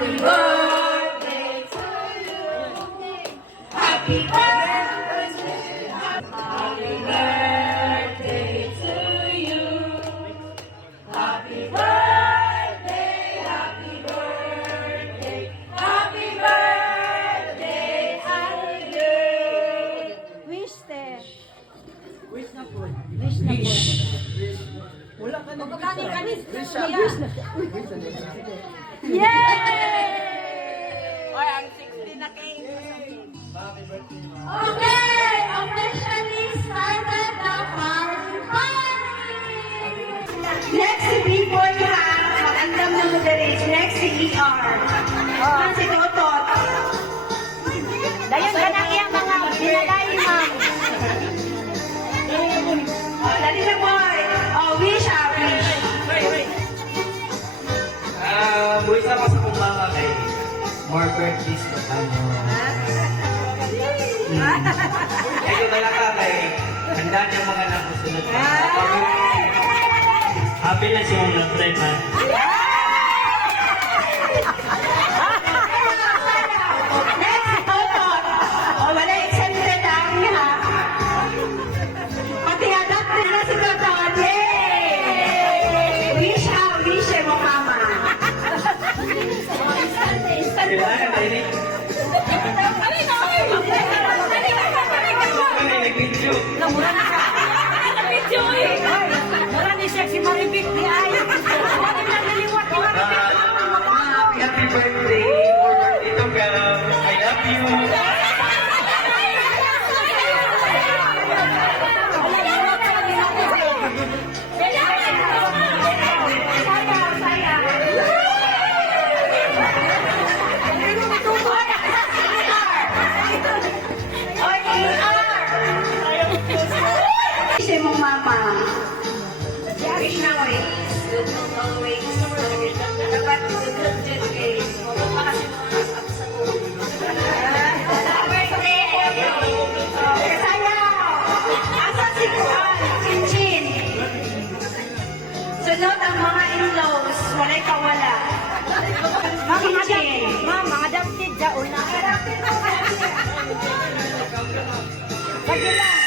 Happy birthday to you. Happy birthday. Happy birthday to you. Happy birthday. Happy birthday. Happy birthday to you. Wish, te. Wish na po. Wish na po. Wala ka na. Wish na. Sige. Yay! Or ang 60 na cake. Happy birthday, ma. Okay, officially started the party! Next si B-Boy ha, magandang na moderate. Next si ER. Si Totot. Dayon ka na iyang mga binalay, ma'am. Dali na boy. Wish ha, wish. Buhay sa mga kumama kay more birthdays na kamo. Kaya wala ka kay handa niya mga nakusunod. Happy na siya mga friend ha. Next si Totot. Wala exempted ang ha. Pati adopted na si Totot. Yay! Wish ha, wish mo mama. Kailangan na ini. Nag-video. Mura ni siya si Maribik di ay. Wala na niliwat ni Maribik. Happy birthday. Ito ka. I love you. Wish mo mama. Wish na always. Good health always. Dapat good health din guys. Happy birthday. Sayaw. Asa si Kuan? Chinchin. Sunod ang mga in-laws. Walay kawala. Chinchin. Ma'am, mga adapted dyan. Una. Sige lang.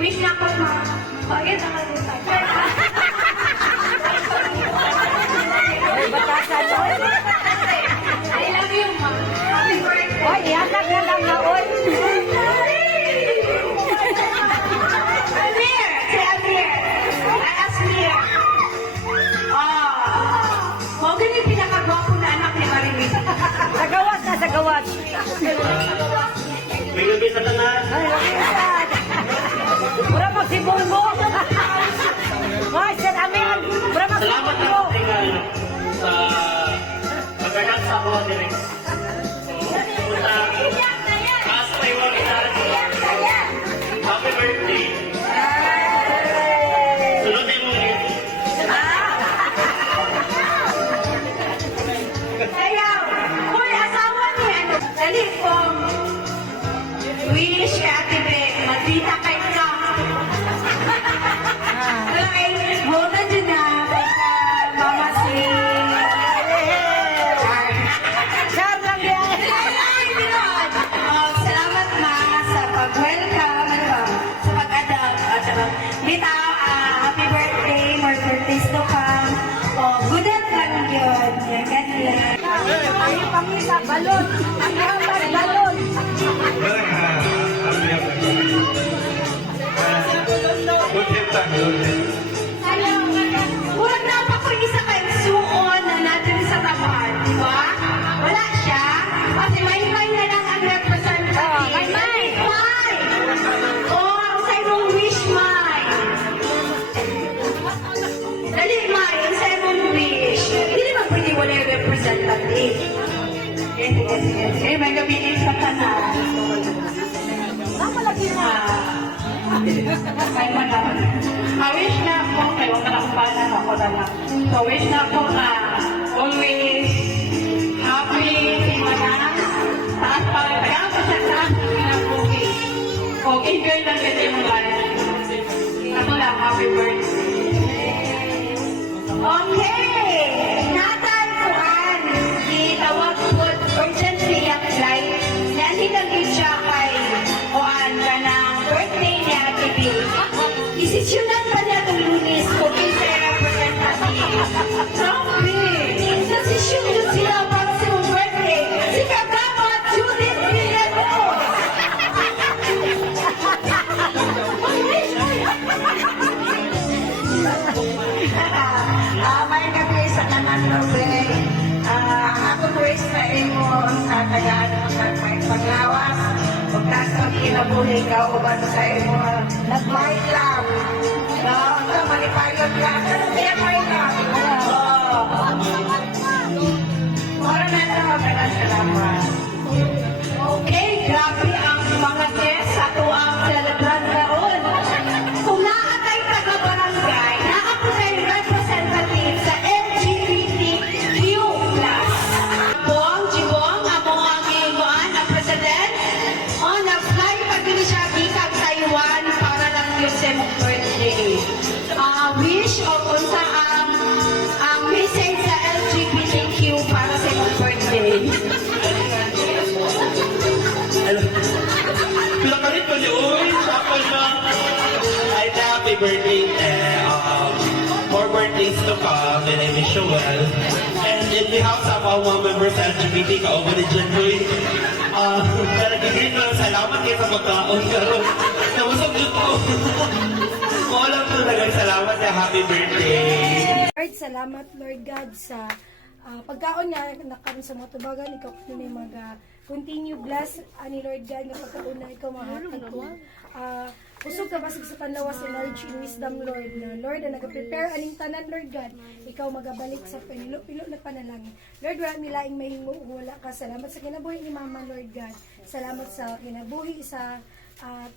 Wish na ko ma. Bakit naman yung Ay, batasan mo. I love you ma. Happy birthday. Oy, ihatag na lang na, oy. Amir! Si Amir! I ask Amir. Huwag yung pinakagwapo na anak ni Marimit. Sagawat na, sagawat. May gabi sa tanan. Ay, lakisan. Mura magsibunggo. Ay, Sir Amir. Mura Salamat na magsibunggo. tinggal sa pagkakas sa mga direct. Punta. Pass pa yung mga Happy birthday. Sunodin mo rin. Ayaw! Hoy, asawa ni ano? Dali po. Wish ka, Ate Bek. Magdita kay ka. Ay, muna dyan na. Mama Sweet. Char lang yan. Salamat na sa pag-welcome, sa pag-adapt. Dita, happy birthday, more birthdays to come. Good luck lang yun. Ganyan. Ay, pamisa, balon. Ang habang balon. Huwag na pa ko isa kay suon na natin sa tapat, di ba? Wala siya. Kasi may na lang ang representative. May. May! Ang sa'yo mong wish, May. Dali, May. Ang sa'yo mong wish. Hindi naman pwede wala yung representative. Sige. May gabihin sa tanan. Tama lagi na. May malaman. Wish na po, kayo na lang pa na ako na lang. So, wish na po na always happy, simanan, taas pa rin. Kaya ako sa taas ng pinapugi. O, enjoy lang kasi yung life. Ako lang, happy birthday. May gabi sa kanan Lord. Ako wish na imo sa tagaan ng paglawas. Huwag na sa kinabuhi ka uban sa imo. Nag-mic lang. Manipayot ka. Kaya mic lang. Mara na naman salamat. Okay, grabe ang mga guests sa ato ang celebrant karon. Kung naatay taga-barangay, naako kay representative sa LGBTQ+. Jibong, amo ang imuan, ang president. Nag-fly pag din siya gikan sa Taiwan para lang yung semong birthday. Wish o unsa ang message sa LGBTQ para sa imong birthday. Pinakalit ko ni Uy, ako na ay happy birthday more birthdays to come and I wish you well. And in behalf of our mga members sa LGBT kauban ni John Uy, nagiging ko salamat kayo sa magkaon karon. Namusog yun ko. Kulang po na salamat na happy birthday. Lord, salamat Lord God sa pagkaon nga nakaroon sa mga tubagan, ikaw kung may mga continue bless ani Lord God nga pagkaon na ikaw mahatag ko. Usog ka basig sa panlawas knowledge and wisdom Lord na Lord na nag-prepare aning tanan Lord God, ikaw magabalik sa pinilo na panalangin. Lord, wala nilaing mahimo wala ka. Salamat sa kinabuhi ni Mama Lord God. Salamat sa kinabuhi sa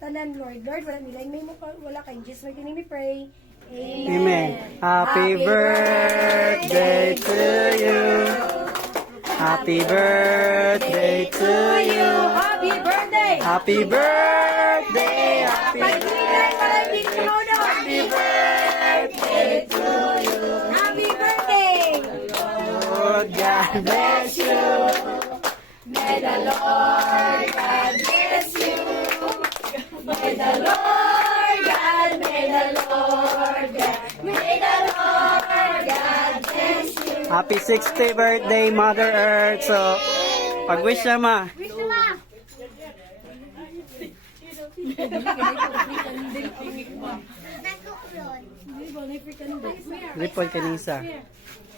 tanan Lord. Lord, wala nilaing mahimo wala ka. In Jesus' mighty name we pray. Amen. Happy birthday to you. Happy birthday to you. Happy birthday! Happy birthday. Happy Happy birthday to you! Happy birthday! Lord God bless you. May the Lord God bless you. May the Lord God, may the Lord God, may the Lord God bless you. Happy 60th birthday, Mother Earth. So, pag-wish na ma. Wish na ma! Ripple kanisa.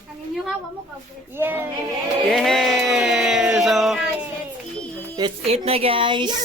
Ang inyo hawa mo ka. Yay! So, it's it na guys.